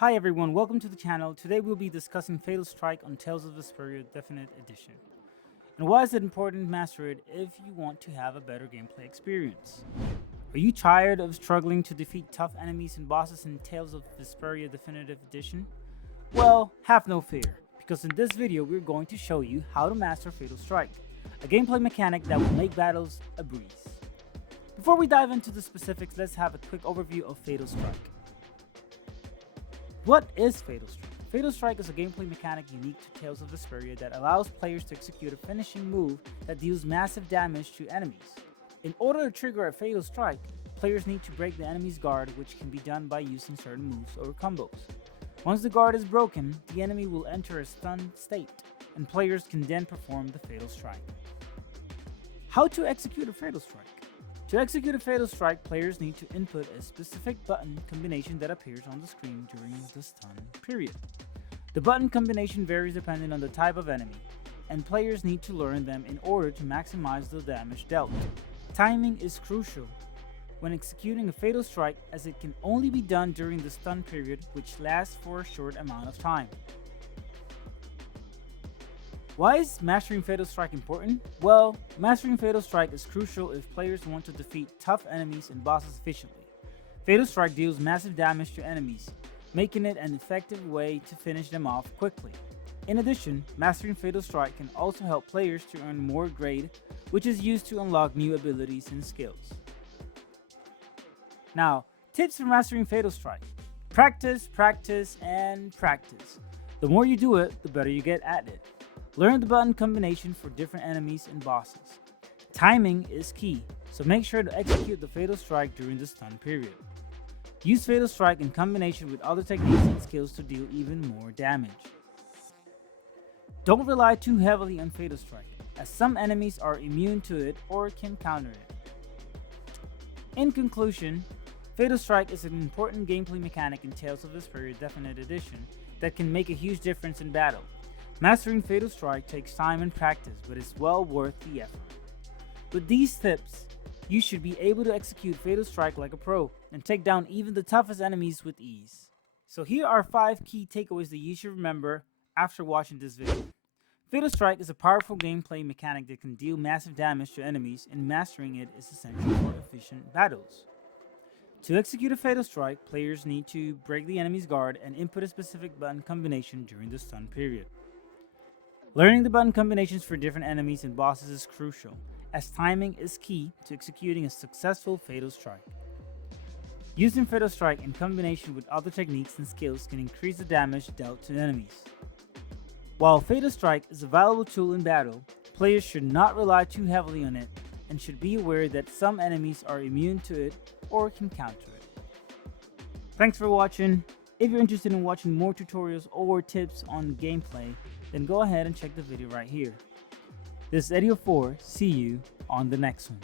Hi everyone, welcome to the channel. Today we'll be discussing Fatal Strike on Tales of Vesperia Definite Edition. And why is it important to master it if you want to have a better gameplay experience? Are you tired of struggling to defeat tough enemies and bosses in Tales of Vesperia Definitive Edition? Well, have no fear, because in this video we're going to show you how to master Fatal Strike, a gameplay mechanic that will make battles a breeze. Before we dive into the specifics, let's have a quick overview of Fatal Strike. What is Fatal Strike? Fatal Strike is a gameplay mechanic unique to Tales of Vesperia that allows players to execute a finishing move that deals massive damage to enemies. In order to trigger a Fatal Strike, players need to break the enemy's guard, which can be done by using certain moves or combos. Once the guard is broken, the enemy will enter a stunned state, and players can then perform the Fatal Strike. How to execute a Fatal Strike? To execute a Fatal Strike, players need to input a specific button combination that appears on the screen during the stun period. The button combination varies depending on the type of enemy, and players need to learn them in order to maximize the damage dealt. Timing is crucial when executing a Fatal Strike, as it can only be done during the stun period, which lasts for a short amount of time. Why is mastering Fatal Strike important? Well, mastering Fatal Strike is crucial if players want to defeat tough enemies and bosses efficiently. Fatal Strike deals massive damage to enemies, making it an effective way to finish them off quickly. In addition, mastering Fatal Strike can also help players to earn more grade, which is used to unlock new abilities and skills. Now, tips for mastering Fatal Strike. Practice, practice, and practice. The more you do it, the better you get at it. Learn the button combination for different enemies and bosses. Timing is key, so make sure to execute the Fatal Strike during the stun period. Use Fatal Strike in combination with other techniques and skills to deal even more damage. Don't rely too heavily on Fatal Strike, as some enemies are immune to it or can counter it. In conclusion, Fatal Strike is an important gameplay mechanic in Tales of Vesperia Definite Edition that can make a huge difference in battle. Mastering Fatal Strike takes time and practice, but it's well worth the effort. With these tips, you should be able to execute Fatal Strike like a pro and take down even the toughest enemies with ease. So here are 5 key takeaways that you should remember after watching this video. Fatal Strike is a powerful gameplay mechanic that can deal massive damage to enemies, and mastering it is essential for efficient battles. To execute a Fatal Strike, players need to break the enemy's guard and input a specific button combination during the stun period. Learning the button combinations for different enemies and bosses is crucial, as timing is key to executing a successful Fatal Strike. Using Fatal Strike in combination with other techniques and skills can increase the damage dealt to enemies. While Fatal Strike is a valuable tool in battle, players should not rely too heavily on it and should be aware that some enemies are immune to it or can counter it. Thanks for watching. If you're interested in watching more tutorials or tips on gameplay, then go ahead and check the video right here. This is Eddy04. See you on the next one.